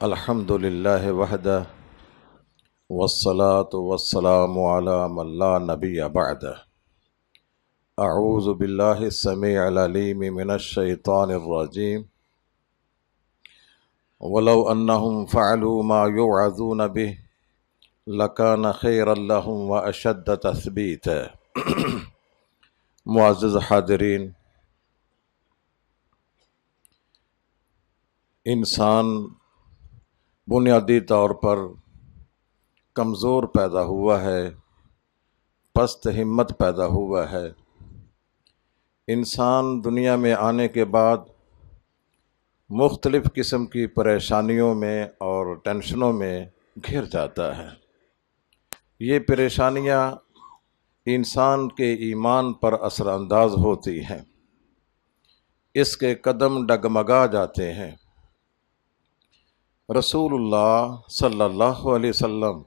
الحمد لله وحده والصلاة والسلام على من لا نبي بعده أعوذ بالله السميع العليم من الشيطان الرجيم ولو أنهم فعلوا ما يوعظون به لكان خيرا لهم وأشد تثبيتا معزز حاضرین، انسان بنیادی طور پر کمزور پیدا ہوا ہے، پست ہمت پیدا ہوا ہے۔ انسان دنیا میں آنے کے بعد مختلف قسم کی پریشانیوں میں اور ٹینشنوں میں گھر جاتا ہے۔ یہ پریشانیاں انسان کے ایمان پر اثر انداز ہوتی ہیں، اس کے قدم ڈگمگا جاتے ہیں۔ رسول اللہ صلی اللہ علیہ وسلم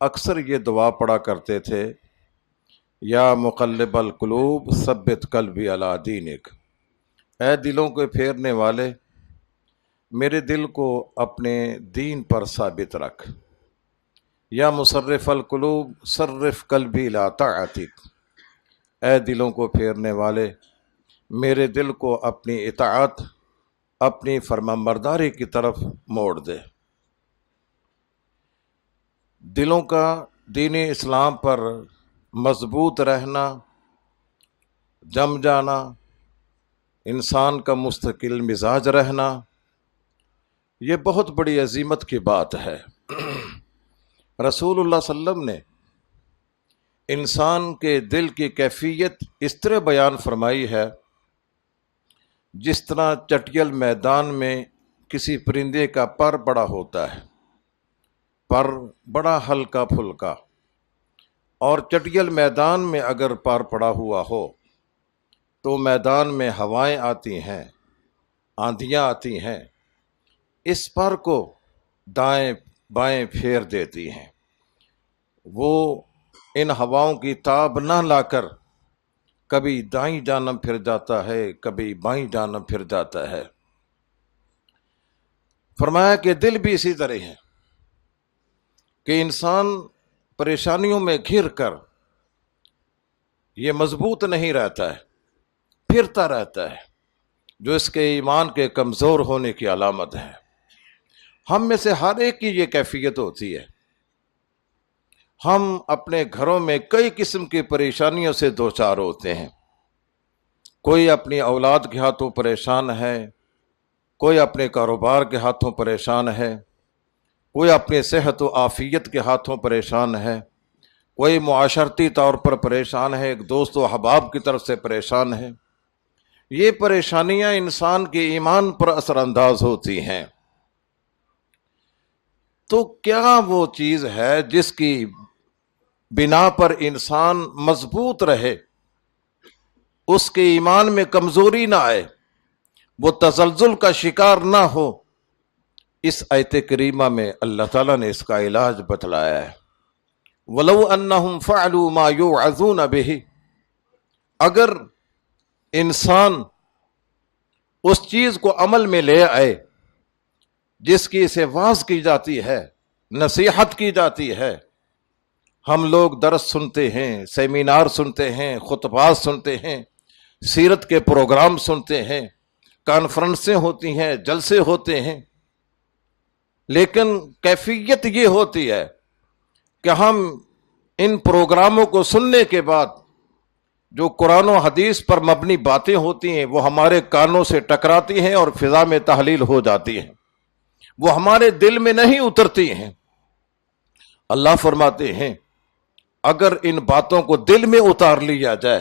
اکثر یہ دعا پڑھا کرتے تھے، یا مقلب القلوب ثبت قلبی علی دینک، اے دلوں کے پھیرنے والے، میرے دل کو اپنے دین پر ثابت رکھ۔ یا مصرف القلوب صرف قلبی الی طاعتک، اے دلوں کو پھیرنے والے، میرے دل کو اپنی اطاعت، اپنی فرمانبرداری کی طرف موڑ دے۔ دلوں کا دین اسلام پر مضبوط رہنا، جم جانا، انسان کا مستقل مزاج رہنا، یہ بہت بڑی عظمت کی بات ہے۔ رسول اللہ صلی اللہ علیہ وسلم نے انسان کے دل کی کیفیت اس طرح بیان فرمائی ہے، جس طرح چٹیل میدان میں کسی پرندے کا پر بڑا ہوتا ہے، پر بڑا ہلکا پھلکا، اور چٹیل میدان میں اگر پر پڑا ہوا ہو تو میدان میں ہوائیں آتی ہیں، آندھیاں آتی ہیں، اس پر کو دائیں بائیں پھیر دیتی ہیں۔ وہ ان ہواؤں کی تاب نہ لا کر کبھی دائیں جانب پھر جاتا ہے، کبھی بائیں جانب پھر جاتا ہے۔ فرمایا کہ دل بھی اسی طرح ہے کہ انسان پریشانیوں میں گھر کر یہ مضبوط نہیں رہتا ہے، پھرتا رہتا ہے، جو اس کے ایمان کے کمزور ہونے کی علامت ہے۔ ہم میں سے ہر ایک کی یہ کیفیت ہوتی ہے۔ ہم اپنے گھروں میں کئی قسم کی پریشانیوں سے دوچار ہوتے ہیں۔ کوئی اپنی اولاد کے ہاتھوں پریشان ہے، کوئی اپنے کاروبار کے ہاتھوں پریشان ہے، کوئی اپنی صحت و عافیت کے ہاتھوں پریشان ہے، کوئی معاشرتی طور پر پریشان ہے، ایک دوست و احباب کی طرف سے پریشان ہے۔ یہ پریشانیاں انسان کے ایمان پر اثر انداز ہوتی ہیں۔ تو کیا وہ چیز ہے جس کی بنا پر انسان مضبوط رہے، اس کے ایمان میں کمزوری نہ آئے، وہ تزلزل کا شکار نہ ہو؟ اس آیت کریمہ میں اللہ تعالیٰ نے اس کا علاج بتلایا ہے۔ وَلَوْ أَنَّهُمْ فَعَلُوا مَا يُوعَظُونَ بِهِ، اگر انسان اس چیز کو عمل میں لے آئے جس کی اسے واعظ کی جاتی ہے، نصیحت کی جاتی ہے۔ ہم لوگ درس سنتے ہیں، سیمینار سنتے ہیں، خطبات سنتے ہیں، سیرت کے پروگرام سنتے ہیں، کانفرنسیں ہوتی ہیں، جلسے ہوتے ہیں، لیکن کیفیت یہ ہوتی ہے کہ ہم ان پروگراموں کو سننے کے بعد جو قرآن و حدیث پر مبنی باتیں ہوتی ہیں وہ ہمارے کانوں سے ٹکراتی ہیں اور فضا میں تحلیل ہو جاتی ہیں، وہ ہمارے دل میں نہیں اترتی ہیں۔ اللہ فرماتے ہیں اگر ان باتوں کو دل میں اتار لیا جائے،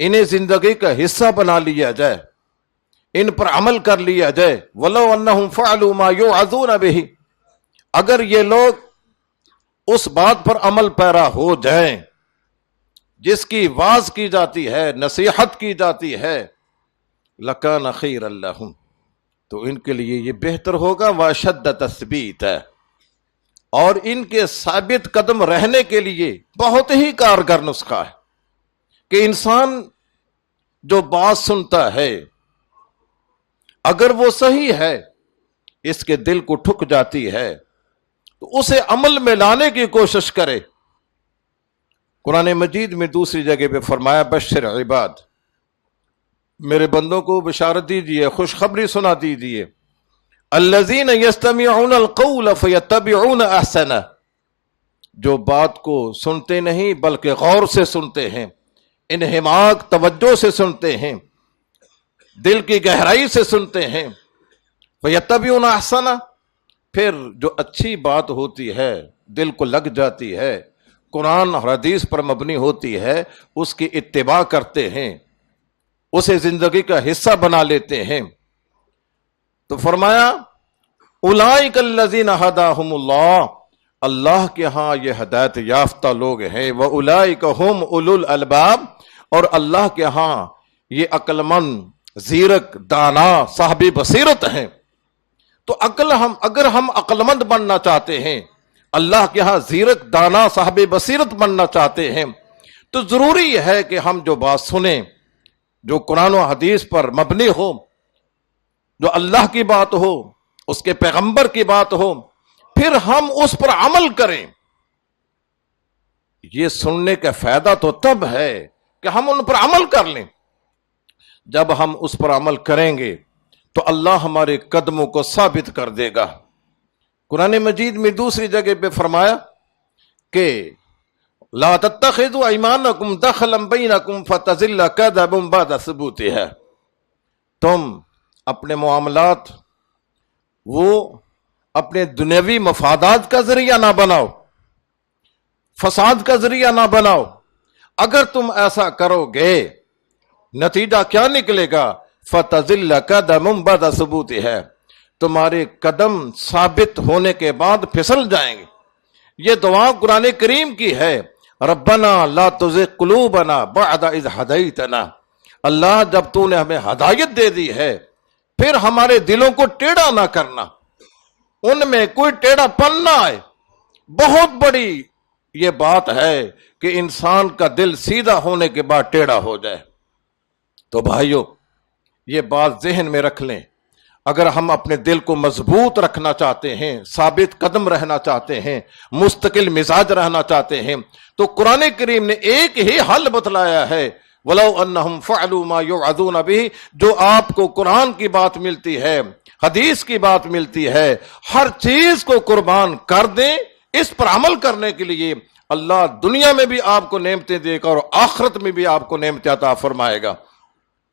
انہیں زندگی کا حصہ بنا لیا جائے، ان پر عمل کر لیا جائے، وَلَوْ أَنَّهُمْ فَعَلُوا مَا يُوعَظُونَ بِهِ، اگر یہ لوگ اس بات پر عمل پیرا ہو جائیں جس کی واعظ کی جاتی ہے، نصیحت کی جاتی ہے، لَكَانَ خَيْرًا لَهُمْ، تو ان کے لیے یہ بہتر ہوگا، وَأَشَدَّ تَثْبِيتًا، اور ان کے ثابت قدم رہنے کے لیے بہت ہی کارگر نسخہ ہے کہ انسان جو بات سنتا ہے اگر وہ صحیح ہے اس کے دل کو ٹھک جاتی ہے تو اسے عمل میں لانے کی کوشش کرے۔ قرآن مجید میں دوسری جگہ پہ فرمایا بشر عباد، میرے بندوں کو بشارت دیجئے، خوشخبری سنا دیجئے، الذین یستمعون القول فیتبعون احسنہ، جو بات کو سنتے نہیں بلکہ غور سے سنتے ہیں، انہماک توجہ سے سنتے ہیں، دل کی گہرائی سے سنتے ہیں، فیتبعون احسنہ، پھر جو اچھی بات ہوتی ہے دل کو لگ جاتی ہے، قرآن اور حدیث پر مبنی ہوتی ہے، اس کی اتباع کرتے ہیں، اسے زندگی کا حصہ بنا لیتے ہیں۔ تو فرمایا اولئک الذین ھداھم اللہ، اللہ کے ہاں یہ ہدایت یافتہ لوگ ہیں، واولئک ھم اولو الالباب، اور اللہ کے ہاں یہ عقل مند، زیرک، دانا، صاحب بصیرت ہیں۔ تو اگر ہم عقل مند بننا چاہتے ہیں، اللہ کے ہاں زیرک، دانا، صاحب بصیرت بننا چاہتے ہیں، تو ضروری ہے کہ ہم جو بات سنیں جو قرآن و حدیث پر مبنی ہو، جو اللہ کی بات ہو، اس کے پیغمبر کی بات ہو، پھر ہم اس پر عمل کریں۔ یہ سننے کا فائدہ تو تب ہے کہ ہم ان پر عمل کر لیں۔ جب ہم اس پر عمل کریں گے تو اللہ ہمارے قدموں کو ثابت کر دے گا۔ قرآن مجید میں دوسری جگہ پہ فرمایا کہ لا تتخذوا ایمانکم دخلا بینکم فتزل قدم بعد ثبوتها، تم اپنے معاملات وہ اپنے دنیاوی مفادات کا ذریعہ نہ بناؤ، فساد کا ذریعہ نہ بناؤ۔ اگر تم ایسا کرو گے نتیجہ کیا نکلے گا؟ فتزل قدم بعد ثبوتها، تمہارے قدم ثابت ہونے کے بعد پھسل جائیں گے۔ یہ دعا قرآن کریم کی ہے، ربنا لا تزغ قلوبنا بعد اذ ہدیتنا، اللہ جب تو نے ہمیں ہدایت دے دی ہے پھر ہمارے دلوں کو ٹیڑھا نہ کرنا، ان میں کوئی ٹیڑھا پن نہ آئے۔ بہت بڑی یہ بات ہے کہ انسان کا دل سیدھا ہونے کے بعد ٹیڑھا ہو جائے۔ تو بھائیو یہ بات ذہن میں رکھ لیں، اگر ہم اپنے دل کو مضبوط رکھنا چاہتے ہیں، ثابت قدم رہنا چاہتے ہیں، مستقل مزاج رہنا چاہتے ہیں، تو قرآن کریم نے ایک ہی حل بتلایا ہے، وَلَوْ أَنَّهُمْ فَعَلُوا مَا يُوعَظُونَ بِهِ، جو آپ کو قرآن کی بات ملتی ہے، حدیث کی بات ملتی ہے، ہر چیز کو قربان کر دیں اس پر عمل کرنے کے لیے، اللہ دنیا میں بھی آپ کو نعمتیں دے گا اور آخرت میں بھی آپ کو نعمتیں عطا فرمائے گا۔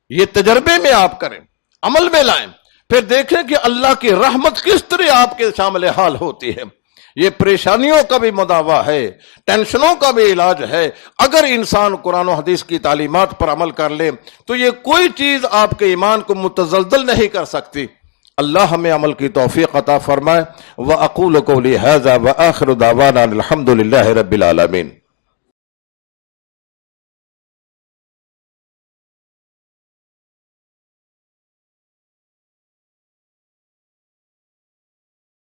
یہ تجربے میں آپ کریں، عمل میں لائیں، پھر دیکھیں کہ اللہ کی رحمت کس طرح آپ کے شامل حال ہوتی ہے۔ یہ پریشانیوں کا بھی مداوع ہے، ٹینشنوں کا بھی علاج ہے۔ اگر انسان قرآن و حدیث کی تعلیمات پر عمل کر لے تو یہ کوئی چیز آپ کے ایمان کو متزلزل نہیں کر سکتی۔ اللہ ہمیں عمل کی توفیق عطا فرمائے۔ وَأَقُولُ قَوْلِي هَذَا وَآخِرُ دَعْوَانَا الْحَمْدُ لِلَّهِ رَبِّ الْعَالَمِينَ۔